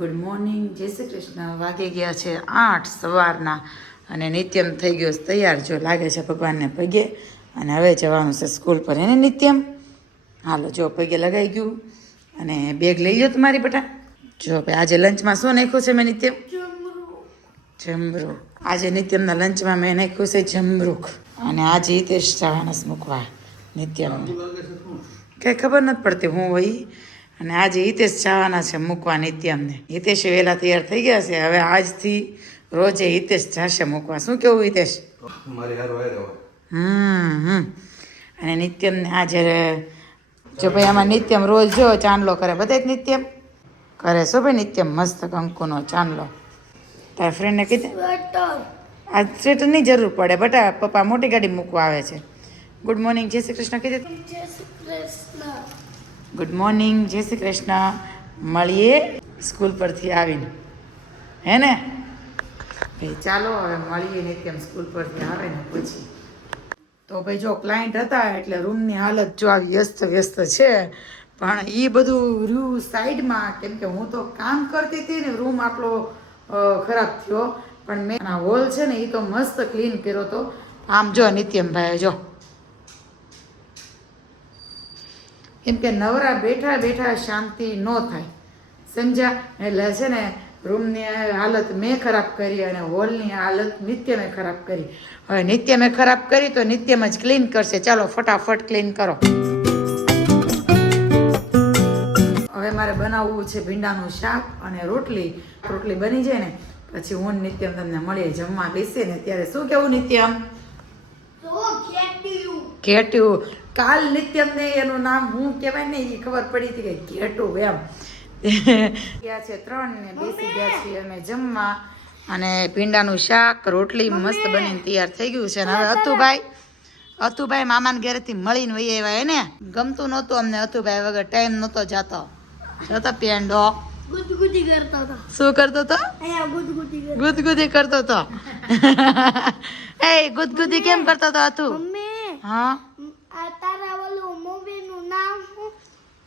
Good morning, જય શ્રી કૃષ્ણ. વાગી ગયા છે 8 સવારના અને નિત્યમ થઈ ગયો તૈયાર. જો લાગે છે ભગવાનને પગે અને હવે જવાનું છે સ્કૂલ પર. એને નિત્યમ હાલો જો પગે લગાઈ ગયું અને બેગ લઈ લો તમારી બેટા. જો ભાઈ આજે લંચમાં શું નાખ્યું છે મેં નિત્યમ? જમરૂખ. આજે નિત્યમના લંચમાં મેં નાખ્યું છે જમરૂખ અને આજે હિતેશ જવાના મૂકવા નિત્યમને. કંઈ ખબર નથી પડતી હું વહી. અને આજે હિતેશ જવાના છે મૂકવા નિત્યમને. હિતેશ વહેલા તૈયાર થઈ ગયા છે. હવે આજથી રોજે હિતેશ જશે મૂકવા. શું કેવું હિતેશ? અને નિત્યમને આજે જો ભાઈ આમાં નિત્યમ રોજ જો ચાંદલો કરે. બધા જ નિત્યમ કરે શું ભાઈ? નિત્યમ મસ્ત કંકુનો ચાંદલો. તારા ફ્રેન્ડને કીધે આ સ્વેટરની જરૂર પડે બટા. પપ્પા મોટી ગાડી મૂકવા આવે છે. ગુડ મોર્નિંગ, જય શ્રી કૃષ્ણ કીધે. ગુડ મોર્નિંગ, જય શ્રી કૃષ્ણ. મળીએ સ્કૂલ પરથી આવીને, હે ને ભાઈ? ચાલો હવે મળીએ નિત્યમ સ્કૂલ પરથી આવે ને પછી. તો ભાઈ જો ક્લાયન્ટ હતા એટલે રૂમની હાલત જો આવી વ્યસ્ત છે. પણ એ બધું રહ્યું સાઈડમાં, કેમ કે હું તો કામ કરતી હતી ને. રૂમ આપણો ખરાબ થયો પણ મેં હોલ છે ને એ તો મસ્ત ક્લીન કર્યો હતો. આમ જો નિત્યમભાઈ જો, કેમ કે નવરા બેઠા બેઠા શાંતિ ન થાય, સમજ્યા? એટલે છે ને રૂમની હાલત મેં ખરાબ કરી અને હોલની હાલત નિત્યમે ખરાબ કરી. હવે નિત્યમે ખરાબ કરી તો નિત્યમ જ ક્લીન કરશે. ચાલો ફટાફટ ક્લીન કરો. હવે મારે બનાવવું છે ભીંડાનું શાક અને રોટલી. રોટલી બની જાય ને પછી હું નિત્યમ તમને મળીએ જમવા બેસીએ ને ત્યારે. શું કેવું નિત્યમ? ઘેટ્યું. કાલ નિત્યમને એનું નામ હું કહેવાય ને એ ખબર પડી હતી કે ઘેટું એમ. ગયા છે 3 ને બેસી ગયા છીએ અમે જમવા. અને ભીંડાનું શાક રોટલી મસ્ત બનીને તૈયાર થઈ ગયું છે. અને હવે અતુભાઈ મામાને ઘરેથી મળીને વહી આવ્યા. એને ગમતું નહોતું અમને અતુભાઈ વગર. ટાઈમ નહોતો જાતો. જતો પેંડો ગુદગુદી કરતો હતો. શું કરતો હતો? ગુદગુદી કરતો હતો. એ ગુદગુદી કેમ કરતો હતો અતુ? હા,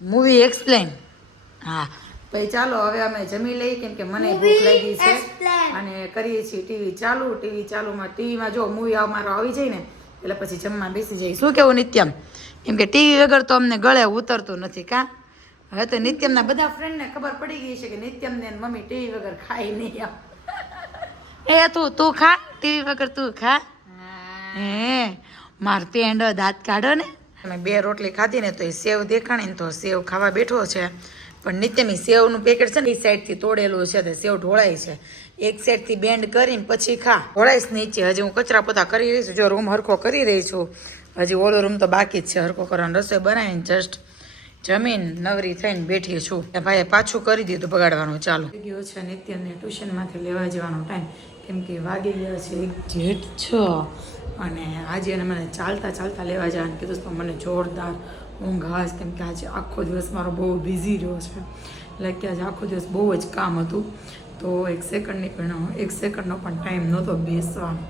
મૂવી એક્સપ્લેન. હા ભાઈ ચાલો હવે અમે જમી લઈએ, કેમ કે મને ભૂખ લાગી છે. અને કરીએ છીએ ટીવી ચાલુ. ટીવીમાં જો મૂવી અમારો આવી જાય ને એટલે પછી જમવા બેસી જાય. શું કેવું નિત્યમ? કેમ કે ટીવી વગર તો અમને ગળે ઉતરતું નથી. કા હવે તો નિત્યમના બધા ફ્રેન્ડને ખબર પડી ગઈ છે કે નિત્યમને મમ્મી ટીવી વગર ખાય નહીં. એ તું ખા ટીવી વગર, તું ખા. હે માર પેંડો દાંત કાઢો ને. અમે 2 રોટલી ખાધી ને તો એ સેવ દેખાણી ને તો સેવ ખાવા બેઠો છે. પણ નિત્યમી સેવનું પેકેટ છે ને એ સાઈડથી તોડેલું છે તો સેવ ઢોળાય છે. એક સાઈડથી બેન્ડ કરીને પછી ખા. ઢોળાઈશ નીચે. હજી હું કચરા પોતા કરી રહી છું. જો રૂમ હરખો કરી રહી છું. હજી ઓલો રૂમ તો બાકી જ છે હરખો કરવાનો. રસોઈ બનાવીને જસ્ટ જમીન નવરી થઈને બેઠી છું. ભાઈએ પાછું કરી દીધું બગાડવાનું. ચાલો ગયો છે નિત્યમને ટ્યુશનમાંથી લેવા જવાનો ટાઈમ, કેમ કે વાગી ગયા છે 6:06. અને આજે એને મને ચાલતા લેવા જવાનું કીધું પણ મને જોરદાર ઊંઘ આવે છે, કેમ કે આજે આખો દિવસ મારો બહુ બિઝી રહ્યો છે. એટલે કે આજે આખો દિવસ બહુ જ કામ હતું તો 1 સેકન્ડનો પણ ટાઈમ નહોતો બેસવાનો.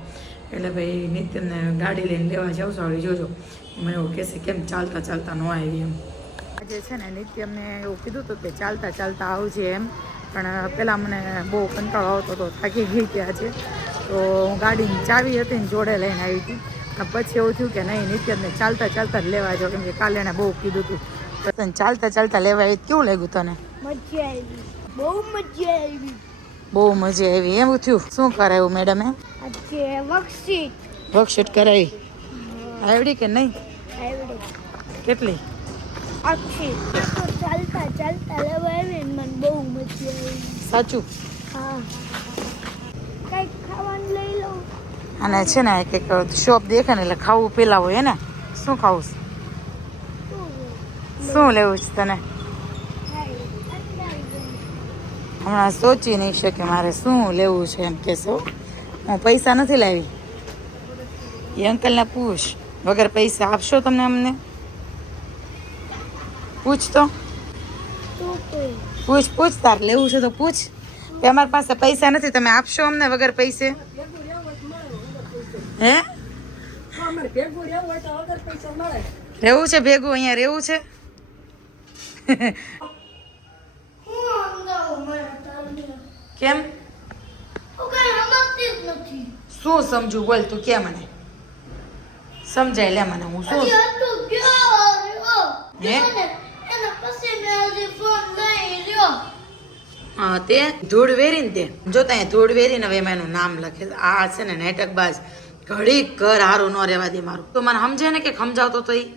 એટલે ભાઈ નિત્યમને ગાડી લઈને લેવા જાઉં છું. જોજો મને એવું કહેશે કેમ ચાલતા ન આવી એમ. આજે છે ને નિત્યમને એવું કીધું હતું કે ચાલતા આવજે એમ. પણ પહેલાં મને બહુ કંટાળો આવતો હતો, થાકી ગઈ હતી આજે. તો હું ગાડીની ચાવી હતી ને જોડે લઈને આવી હતી. પછી એવું થયું કે નહીં નિત્યમને ચાલતા જ લેવા જાઉં, કેમ કે કાલે એને બહુ કીધું હતું. તને ચાલતા લેવા આવી કેવું લાગ્યું તને? મજા આવી, બહુ મજા આવી. એવું થયું? શું કરાવ્યું મેડમે? વર્કશીટ કરાવી. આવડી કે નહીં? કેટલી? ચાલતા લેવા આવી મને બહુ મજા આવી. સાચું? હા. કઈક ખાવાનું લઈ લઉં. અને છે ને કંઈક શોપ દેખે ને એટલે ખાવું પેલા હોય ને. શું ખાવું? શું લેવું છે તને? હમણાં સોચી નહીં શકે મારે શું લેવું છે એમ કહેશો. હું પૈસા નથી લાવી. એ અંકલને પૂછ, વગર પૈસા આપશો તમને અમને? પૂછ તો, પૂછ તાર લેવું છે તો પૂછ. કે અમારી પાસે પૈસા નથી, તમે આપશો અમને વગર પૈસે? હે રહેવું છે ભેગું? અહીંયા રહેવું છે? કેમ? શું સમજુ બોલ તું કે મને સમજાય લે મને હું શું હે હા તે ધૂળ વેરીને તે જો ત્યાં ધૂળ વેરીને હવે એમાં એનું નામ લખે આ છે ને નાટકબાજ ઘડીક ઘર હારું ન રહેવા દે મારું તો મને સમજે ને કે સમજાવતો તો ઈ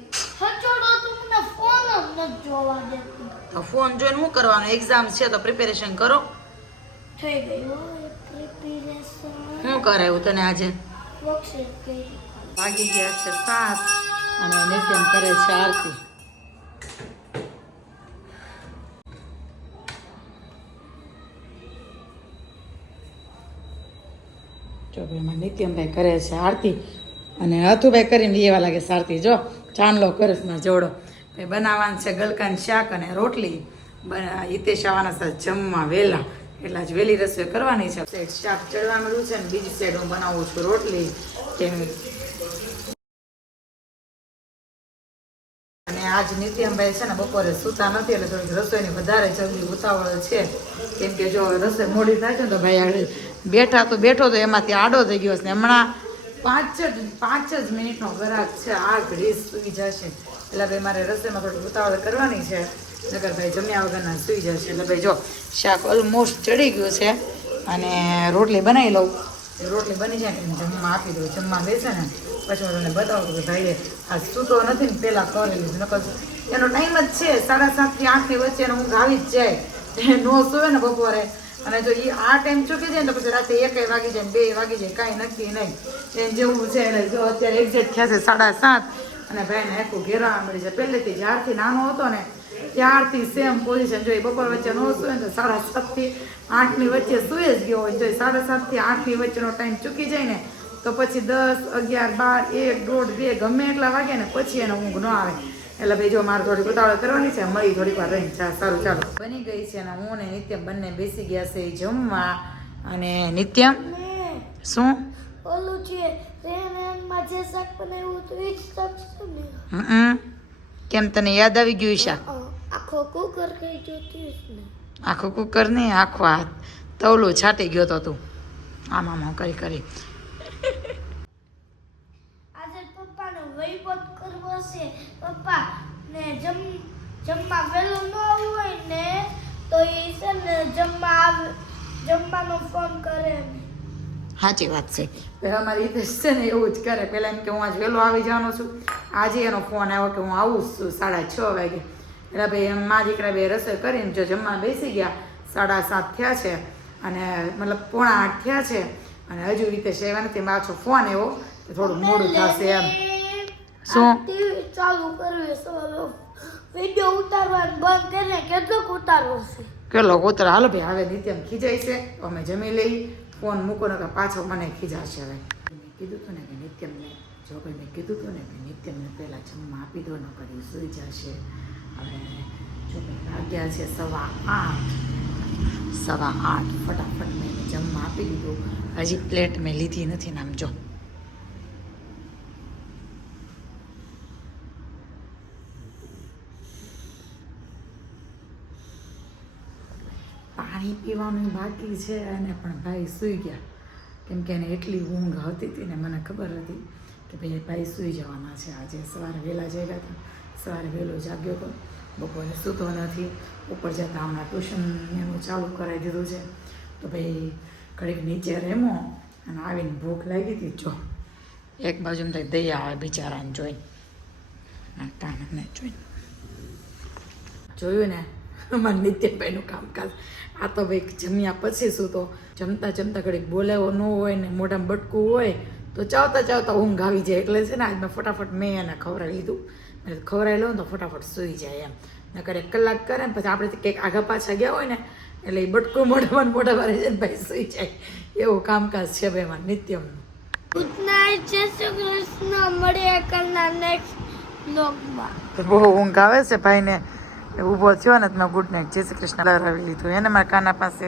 તો ફોન જોઈને શું કરવાનું એક્ઝામ છે તો પ્રિપેરેશન કરો થઈ ગયું પ્રિપેરેશન શું કરાયું તને આજે વર્કશીટ કરી વાગી ગયા છે 7 અને નિત્યમ કરે છે આરતી જો ભાઈ નિત્યમભાઈ કરે છે આરતી અને હથુભાઈ કરીને એવા લાગે છે આરતી જો ચાંદલો કરે છે મારો જોડો ભાઈ બનાવવાનું છે ગલકાનું શાક અને રોટલી હિતેશ આવવાના સાથે જમવા વહેલા એટલે જ વહેલી રસોઈ કરવાની છે શાક ચડવા મળ્યું છે ને બીજી સાઈડ હું બનાવું છું રોટલી અને આજ નિત્યમભાઈ છે ને બપોરે સૂતા નથી એટલે થોડીક રસોઈની વધારે જલ્દી ઉતાવળ છે કેમ કે જો રસોઈ મોડી થાય છે ને તો ભાઈ આગળ બેઠો તો એમાંથી આડો થઈ ગયો છે હમણાં 5 જ મિનિટનો ગરાક છે આ ઘડી સુઈ જશે એટલે ભાઈ મારે રસોઈમાં થોડી ઉતાવળ કરવાની છે નગર ભાઈ જમ્યા વગરના સુઈ જશે એટલે ભાઈ જો શાક ઓલમોસ્ટ ચડી ગયું છે અને રોટલી બનાવી લઉં રોટલી બની જાય ને જમવા આપી દઉં જમવા બેસે ને પછી હું તને બતાવું કે ભાઈએ આ સૂતો નથી ને પહેલાં કરી લીધું નકર એનો ટાઈમ જ છે 7:30 થી 8ની વચ્ચે ઊંઘ આવી જ જાય નો સુવે ને બપોરે અને જો એ આ ટાઈમ ચૂકી જાય ને તો પછી રાતે 1 વાગી જાય 2 વાગી જાય કાંઈ નક્કી નહીં એમ જેવું છે એટલે જો અત્યારે એક્ઝેક્ટ થયા છે 7:30 અને ભાઈને આખું ઘેરાવા મળી જાય પહેલેથી જ્યારથી નાનો હતો ને ત્યારથી સેમ પોઝિશન જોઈએ બપોર વચ્ચે ન સુવે ને તો 7:30 થી 8ની વચ્ચે સુઈ જ ગયો હોય જો 7:30 થી 8ની વચ્ચેનો ટાઈમ ચૂકી જાય ને તો પછી 10, 11, 12, 1, 1:30, 2 ગમે એટલા વાગે ને પછી એને ઊંઘ ન આવે એટલે ભાઈ જો મારે થોડી ઉતાવળ કરવાની છે મળી થોડીક વાર રહીને સારું ચાલો બની ગઈ છે ને હું ને નિત્યમ બંને બેસી ગયા છે જમવા અને નિત્યમ શું ઓલું છે રેનમાં જે શાક બનાવ્યું હતું એ જ શાક છે ને કેમ તને યાદ આવી ગયું શાક આખો કુકર કઈ જોતી ને આખો કુકર નહીં આખો હાથ તવલું છાટી ગયો તો તું આમ કરી આજે પપ્પાનો વહીવટ કરવો છે પપ્પા ને જમવા વહેલું ન આવવું હોય ને તો એ છે ને જમવાનો ફોન કરે સાચી વાત છે પહેલાં મારી હિતેશ છે ને એવું જ કરે પહેલાં એમ કે હું આજ વહેલો આવી જવાનો છું આજે એનો ફોન આવ્યો કે હું આવું છું 6:30 વાગે એટલે ભાઈ એમ મારા દીકરા બે રસોઈ કરીને જો જમવા બેસી ગયા 7:30 થયા છે અને મતલબ 7:45 થયા છે અને હજુ હિતેશ આવ્યા નથી પાછો ફોન આવ્યો તો થોડું મોડું થશે એમ શું ટીવી ચાલુ કરવી છે વિડિયો ઉતારવાનું બંધ કરીને કેટલોક ઉતારવો છે કેટલો ઉતર હાલો ભાઈ હવે નિત્યમ ખીજાય છે અમે જમી લઈ ફોન મૂકો ને પાછો મને ખીજાશે હવે મેં કીધું હતું ને કે નિત્યમને જો ભાઈ મેં કીધું હતું ને કે નિત્યમને પહેલાં જમવા આપી દો ન કરી સૂઈ જશે હવે જો ભાઈ વાગ્યા છે 8:15 ફટાફટ મેં જમવા આપી દીધું હજી પ્લેટ મેં લીધી નથી ને આમ જો પાણી પીવાનું બાકી છે અને પણ ભાઈ સૂઈ ગયા કેમ કે એને એટલી ઊંઘ હતી ને મને ખબર હતી કે ભાઈ સૂઈ જવાના છે આજે સવારે વહેલા જાગ્યા હતા સવારે વહેલો જાગ્યો હતો બપોરે સૂતો નથી ઉપર જતાં હમણાં ટ્યુશન એનું ચાલુ કરાવી દીધું છે તો ભાઈ ઘડીક નીચે રેમો અને આવીને ભૂખ લાગી હતી જો એક બાજુ તો દયા આવે બિચારાને જોઈને કામને જોઈને જોયું ને અમારા નિત્યભાઈનું કામકાજ આ તો ભાઈ જમ્યા પછી શું તો જમતા ઘડીક બોલાવો ન હોય ને મોઢામાં બટકું હોય તો ચાવતા ઊંઘ આવી જાય એટલે છે ને આજ મેં ફટાફટ મેં એને ખવડાવી લીધું ખવડાવી લઉં ને તો ફટાફટ સૂઈ જાય એમ નકર 1 કલાક કરે ને પછી આપણે કંઈક આગા પાછા ગયા હોય ને એટલે એ બટકું મોઢા વારે છે ને ભાઈ સૂઈ જાય એવું કામકાજ છે ભાઈ મારા નિત્યમનું ગુડ નાઇટ જય શ્રી કૃષ્ણ મળીએ કાલના નેક્સ્ટ બ્લોગમાં બહુ ઊંઘ આવે છે ભાઈને ઊભો થયો ને તો મેં ગુડ નાઇટ જય શ્રી કૃષ્ણ લગાવી લીધું એને મારા કાના પાસે